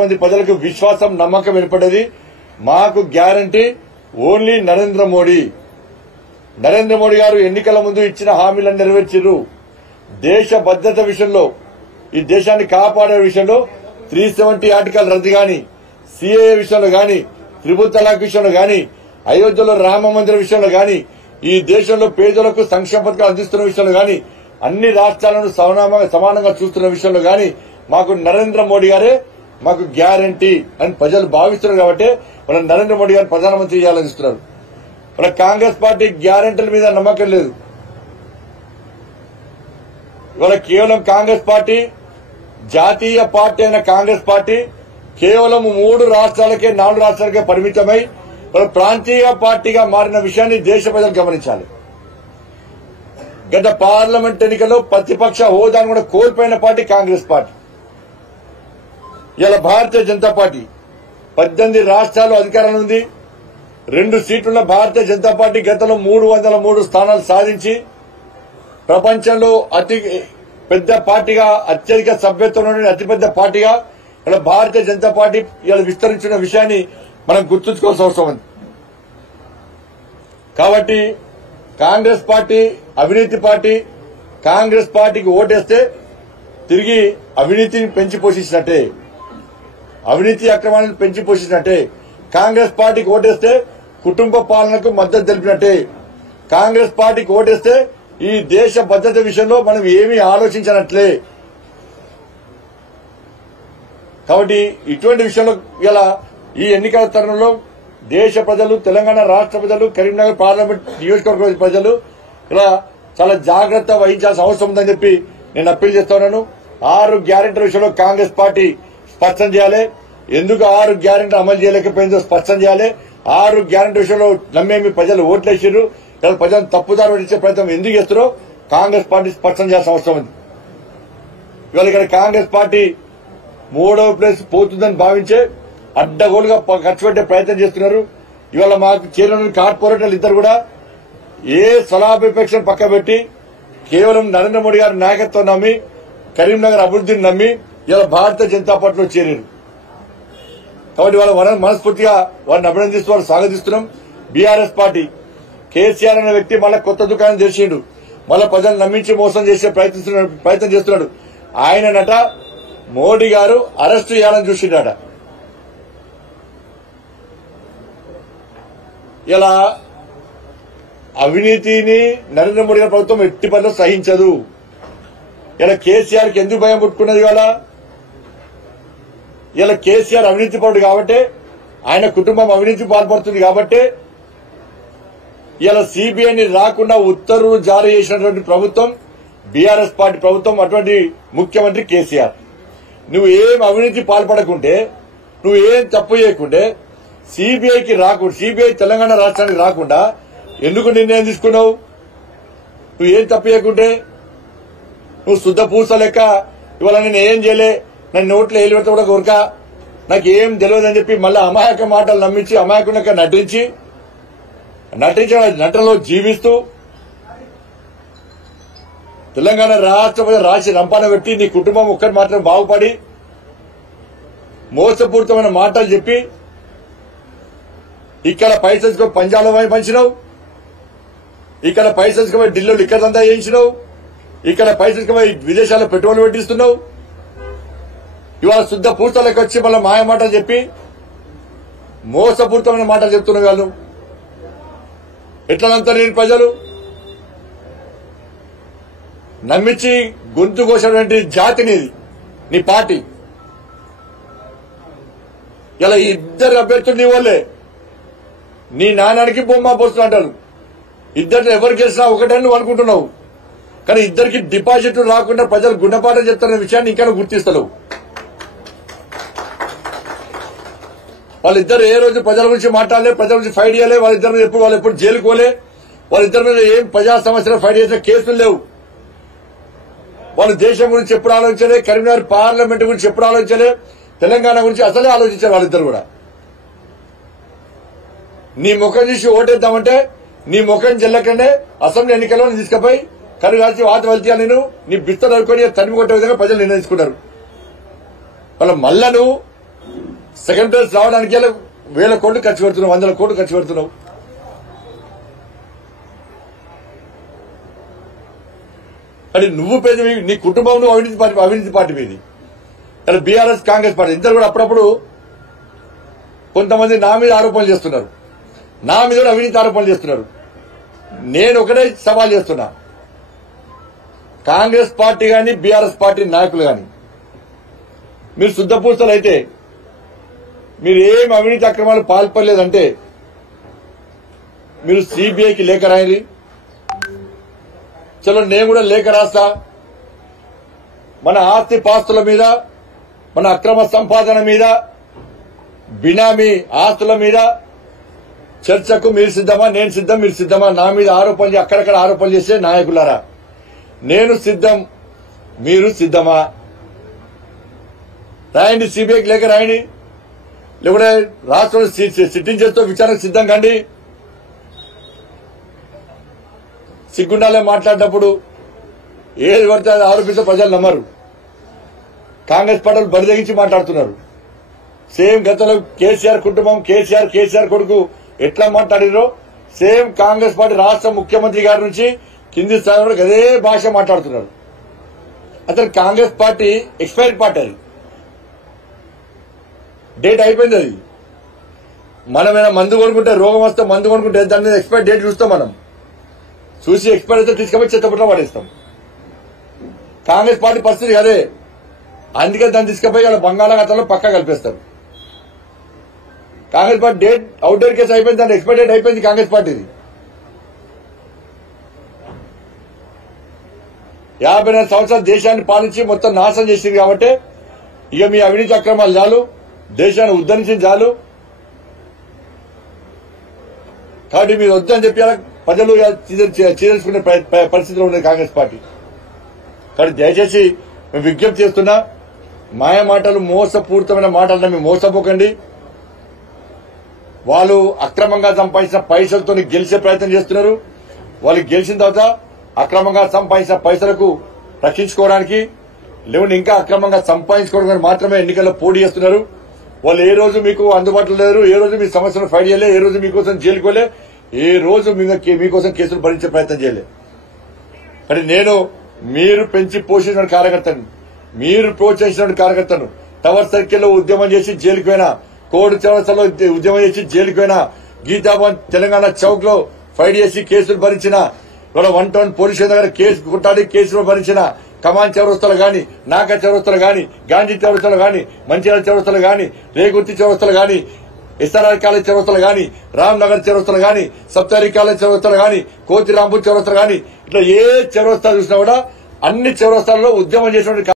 మంది ప్రజలకు విశ్వాసం నమ్మకం ఏర్పడ్డది. మాకు గ్యారంటీ ఓన్లీ నరేంద్ర మోడీ. నరేంద్ర మోడీ గారు ఎన్నికల ముందు ఇచ్చిన హామీలను నెరవేర్చారు. దేశ భద్రత విషయంలో, ఈ దేశాన్ని కాపాడే విషయంలో 370 ఆర్టికల్ రద్దు గాని, సిఏఏ విషయంలో గాని, త్రిపుల్ తలాక్ విషయంలో గాని, అయోధ్యలో రామ మందిర విషయంలో గాని, ఈ దేశంలో పేదలకు సంక్షేమ పథకాలు అందిస్తున్న విషయంలో గాని, అన్ని రాష్ట్రాలను సమానంగా చూస్తున్న విషయంలో గాని మాకు నరేంద్ర మోడీ గారే మాకు గ్యారంటీ అని ప్రజలు భావిస్తున్నారు. కాబట్టి మన నరేంద్ర మోడీ గారు ప్రధానమంత్రి చేయాలని ఇస్తున్నారు. మన కాంగ్రెస్ పార్టీ గ్యారంటీల మీద నమ్మకం లేదు. ఇవాళ కేవలం కాంగ్రెస్ పార్టీ, జాతీయ పార్టీ అయిన కాంగ్రెస్ పార్టీ కేవలం 3 రాష్ట్రాలకే 4 రాష్ట్రాలకే పరిమితమై ప్రాంతీయ పార్టీగా మారిన విషయాన్ని దేశ ప్రజలు గమనించాలి. గత పార్లమెంట్ ఎన్నికల్లో ప్రతిపక్ష హోదాను కూడా కోల్పోయిన పార్టీ కాంగ్రెస్ పార్టీ. ఇలా భారతీయ జనతా పార్టీ 18 రాష్ట్రాలు అధికారంలో ఉంది. 2 సీట్లున్న భారతీయ జనతా పార్టీ గతంలో 303 స్థానాలు సాధించి ప్రపంచంలో అతి పెద్ద పార్టీగా, అత్యధిక సభ్యత్వం అతిపెద్ద పార్టీగా ఇలా భారతీయ జనతా పార్టీ ఇలా విస్తరించిన విషయాన్ని మనం గుర్తుంచుకోవాల్సిన అవసరం ఉంది. కాబట్టి కాంగ్రెస్ పార్టీ అవినీతి పార్టీ. కాంగ్రెస్ పార్టీకి ఓటేస్తే తిరిగి అవినీతిని పెంచి పోషించినట్టే, అవినీతి అక్రమాలను పెంచి పోషించినట్టే. కాంగ్రెస్ పార్టీకి ఓటేస్తే కుటుంబ పాలనకు మద్దతు తెలిపినట్టే. కాంగ్రెస్ పార్టీకి ఓటేస్తే ఈ దేశ భద్రత విషయంలో మనం ఏమీ ఆలోచించనట్లే. కాబట్టి ఇటువంటి విషయంలో ఇలా ఈ ఎన్నికల తరుణంలో దేశ ప్రజలు, తెలంగాణ రాష్ట్ర ప్రజలు, కరీంనగర్ పార్లమెంట్ నియోజకవర్గ ప్రజలు ఇలా చాలా జాగ్రత్త వహించాల్సిన అవసరం ఉందని చెప్పి నేను అప్పీల్ చేస్తా ఉన్నాను. 6 గ్యారెంటీల విషయంలో కాంగ్రెస్ పార్టీ స్పష్టం చేయాలి. ఎందుకు 6 గ్యారెంటీలు అమలు చేయలేకపోయిందో స్పష్టం చేయాలి. 6 గ్యారెంటీ విషయంలో నమ్మేమి ప్రజలు ఓట్లేసారు, ప్రజలను తప్పుదారు పట్టించే ప్రయత్నం ఎందుకు చేస్తారో కాంగ్రెస్ పార్టీ స్పష్టం చేయాల్సిన అవసరం ఉంది. ఇవాళ ఇక్కడ కాంగ్రెస్ పార్టీ 3వ ప్లేస్ పోతుందని భావించే అడ్డగోలుగా ఖర్చు పెట్టే ప్రయత్నం చేస్తున్నారు. ఇవాళ మాకు చేరిన కార్పొరేటర్లు ఇద్దరు కూడా ఏ సలాభిపేక్షను పక్క పెట్టి కేవలం నరేంద్ర మోడీ గారి నాయకత్వం నమ్మి, కరీంనగర్ అభివృద్ధిని నమ్మి ఇలా భారతీయ జనతా పార్టీలో చేరారు. కాబట్టి వాళ్ళ మనస్ఫూర్తిగా వారిని అభినందిస్తూ వాళ్ళు స్వాగతిస్తున్నాం. బీఆర్ఎస్ పార్టీ కేసీఆర్ అనే వ్యక్తి మళ్ళా కొత్త దుకాణం చేసిండు. మళ్ళా ప్రజలు నమ్మించి మోసం చేసే ప్రయత్నం చేస్తున్నాడు. ఆయననట మోడీ గారు అరెస్టు చేయాలని చూసిండట. ఇలా అవినీతిని నరేంద్ర మోడీ గారి ప్రభుత్వం ఎట్టి పనిలో సహించదు. ఇలా కేసీఆర్ కి ఎందుకు భయం పుట్టుకున్నది? ఇలా కేసీఆర్ అవినీతి పరుడు కాబట్టి, ఆయన కుటుంబం అవినీతి పాల్పడుతుంది కాబట్టి ఇలా సిబిఐని రాకుండా ఉత్తర్వులు జారీ చేసినటువంటి ప్రభుత్వం బీఆర్ఎస్ పార్టీ ప్రభుత్వం. అటువంటి ముఖ్యమంత్రి కేసీఆర్. నువ్వు ఏం అవినీతి పాల్పడకుంటే, నువ్వు ఏం తప్పు చేయకుంటే సిబిఐకి రాకుండా, సిబిఐ తెలంగాణ రాష్ట్రానికి రాకుండా ఎందుకు నిర్ణయం తీసుకున్నావు? నువ్వు ఏం తప్పు చేయకుంటే నువ్వు శుద్ధ పూస లెక్క ఇవాళ నేను ఏం చేయలే, నన్ను నోట్లో ఏలు పెడితే కూడా కొరక, నాకు ఏం తెలియదని చెప్పి మళ్ళీ అమాయక మాటలు నమ్మించి అమాయకునిగా నటించిన నటనలో జీవిస్తూ తెలంగాణ రాష్ట్ర రాసి రంపాన పెట్టి నీ కుటుంబం ఒక్కటి మాత్రం బాగుపడి మోసపూరితమైన మాటలు చెప్పి ఇక్కడ పైసలు పంజాబ్లో పంచినావు, ఇక్కడ పైసలు ఢిల్లీలో లిక్కర్ దందా చేయించినావు, ఇక్కడ పైసలు విదేశాల్లో పెట్రోల్ పెట్టిస్తున్నావు. ఇవాళ శుద్ధ పూర్తలకు వచ్చి మళ్ళీ మాయ మాటలు చెప్పి మోసపూరితమైన మాటలు చెప్తున్నావు. వాళ్ళు ఎట్లనంతా నేను ప్రజలు నమ్మించి గొంతు కోసినటువంటి జాతిని నీ పార్టీ. ఇలా ఇద్దరు అభ్యర్థులు నీ వాళ్ళే, నీ నాన్నకి బొమ్మ పోస్తున్నా అంటారు. ఇద్దరు ఎవరు గెలిచినా ఒకటని నువ్వు అనుకుంటున్నావు. కానీ ఇద్దరికి డిపాజిట్లు రాకుండా ప్రజలు గుణపాఠం చెప్తున్న విషయాన్ని ఇంకా నువ్వు గుర్తిస్తలేవు. వాళ్ళిద్దరు ఏ రోజు ప్రజల గురించి మాట్లాడలే, ప్రజల గురించి ఫైట్ చేయలే. వాళ్ళిద్దరి మీద వాళ్ళు ఎప్పుడు జైలుకు పోలే. వాళ్ళిద్దరి మీద ఏం ప్రజా సమస్యలు ఫైట్ చేసిన కేసులు లేవు. వాళ్ళు దేశం గురించి ఎప్పుడు ఆలోచించలే, కరీంనగర్ పార్లమెంట్ గురించి ఎప్పుడు ఆలోచించలే, తెలంగాణ గురించి అసలే ఆలోచించారు వాళ్ళిద్దరు కూడా. నీ ముఖం చూసి ఓటేద్దామంటే నీ ముఖం చెల్లకండే అసెంబ్లీ ఎన్నికల్లో తీసుకుపోయి కరుగాల్చి వాత వెళ్తా నేను నీ బిస్త నరుకొని తరిమి కొట్టే విధంగా ప్రజలు నిర్ణయించుకున్నారు. వాళ్ళ మళ్ళా నువ్వు సెకండ్ ప్లేస్ రావడానికి వేల కోట్లు ఖర్చు పెడుతున్నావు, 100 కోట్లు ఖర్చు పెడుతున్నావు. అంటే నువ్వు పెద్ద నీ కుటుంబం నువ్వు అవినీతి పార్టీ మీది. కానీ బీఆర్ఎస్ కాంగ్రెస్ పార్టీ ఇద్దరు కూడా అప్పుడప్పుడు కొంతమంది నా మీద ఆరోపణలు చేస్తున్నారు, నా మీద కూడా అవినీతి ఆరోపణలు చేస్తున్నారు. నేను ఒకటే సవాల్ చేస్తున్నా, కాంగ్రెస్ పార్టీ గాని బీఆర్ఎస్ పార్టీ నాయకులు గాని మీరు శుద్ధపూసలు అయితే, మీరు ఏం అవినీతి అక్రమాలు పాల్పడలేదంటే మీరు సిబిఐకి లేఖ రాయండి. చలో నేను కూడా లేఖ రాస్తా. మన ఆస్తి పాస్తుల మీద, మన అక్రమ సంపాదన మీద, బినామీ ఆస్తుల మీద చర్చకు మీరు సిద్ధమా, నేను సిద్ధం, మీరు సిద్ధమా? నా మీద ఆరోపణలు అక్కడక్కడ ఆరోపణలు చేసే నాయకులారా, నేను సిద్ధం, మీరు సిద్ధమా? రాయండి, సిబిఐకి లేఖ రాయండి, లేకుంటే రాష్ట్రంలో సిట్టింగ్ చేస్తూ విచారణకు సిద్ధం కండి. సిగ్గుండాలే మాట్లాడినప్పుడు ఏది పడితే అది ఆరోపిస్తే ప్రజలు నమ్మరు. కాంగ్రెస్ పార్టీలు బరిదగించి మాట్లాడుతున్నారు. సేమ్ గతంలో కేసీఆర్ కుటుంబం, కేసీఆర్ కొడుకు ఎట్లా మాట్లాడిరో సేమ్ కాంగ్రెస్ పార్టీ రాష్ట్ర ముఖ్యమంత్రి గారి నుంచి కింది స్థాయి వరకు అదే భాష మాట్లాడుతున్నారు. అసలు కాంగ్రెస్ పార్టీ ఎక్స్పైర్డ్ పార్టీ, అది డేట్ అయిపోయింది. అది మనమైనా మందు కొనుక్కుంటే, రోగం వస్తే మందు కొనుక్కుంటే దాని మీద ఎక్స్పైర్ డేట్ చూస్తాం. మనం చూసి ఎక్స్పైర్ అయితే తీసుకుపోయి చెత్తపట్లో పడేస్తాం. కాంగ్రెస్ పార్టీ పరిస్థితి అదే. అందుకే దాన్ని తీసుకుపోయి వాళ్ళ బంగాళాఖాతంలో పక్కా కలిపేస్తారు. Congress party date outdate case అయిపోయింది, దాని ఎక్స్పైర్ డేట్ అయిపోయింది కాంగ్రెస్ పార్టీది. 54 సంవత్సరాలు దేశాన్ని పాలించి మొత్తం నాశనం చేసింది కాబట్టి ఇక మీ అవినీతి అక్రమాలు చాలు, దేశాన్ని ఉద్ధరించింది చాలు. కాబట్టి మీరు వద్దని చెప్పి ప్రజలు చీదర్చుకునే పరిస్థితిలో ఉన్నది కాంగ్రెస్ పార్టీ. కాబట్టి దయచేసి మేము విజ్ఞప్తి చేస్తున్నా, మాయ మాటలు, మోసపూరితమైన మాటలను మీరు మోసపోకండి. వాళ్ళు అక్రమంగా సంపాదించిన పైసలతో గెలిచే ప్రయత్నం చేస్తున్నారు. వాళ్ళు గెలిచిన తర్వాత అక్రమంగా సంపాదించిన పైసలకు రక్షించుకోవడానికి, లేకుంటే ఇంకా అక్రమంగా సంపాదించుకోవడానికి మాత్రమే ఎన్నికల్లో పోటీ చేస్తున్నారు. వాళ్ళు ఏ రోజు మీకు అందుబాటులో లేరు, ఏ రోజు మీ సమస్యను ఫైట్ చేయలే, ఏ రోజు మీకోసం జైలుకోలే, ఏ రోజు మీకోసం కేసులు భరించే ప్రయత్నం చేయలే. కానీ నేను మీరు పెంచి పోషించిన కార్యకర్తను, మీరు ప్రోత్సహించిన కార్యకర్తను, టవర్ సర్కిల్లో ఉద్యమం చేసి జైలుకు పోయినా, కోడి చౌరస్తాలో ఉద్యమం చేసి జైలుకు పోయినా, గీతాభవన్ తెలంగాణ చౌక్ లో ఫైట్ చేసి కేసులు భరించిన, ఇవాళ 1 టౌన్ పోలీస్ దగ్గర కేసు కొట్టాడి కేసులు భరించిన, కమాన్ చౌరస్తాలు గాని, నాక చౌరస్తాలు గాని, గాంధీ చౌరస్తాలు గాని, మంచిర్యాల చౌరస్తాలు గాని, రేగుర్తి చౌరస్తాలు గాని, ఎస్ఆర్ఆర్ కాలేజ్ చౌరస్తాలు గాని, రామ్ నగర్ చౌరస్తాలు గాని, సప్తారి కాలేజ్ చౌరస్తాలు గాని, కోతిరాంపూర్ చౌరస్తాలు గాని, ఇట్లా ఏ చౌరస్తాలు చూసినా కూడా అన్ని చౌరస్తాలలో ఉద్యమం చేసినటువంటి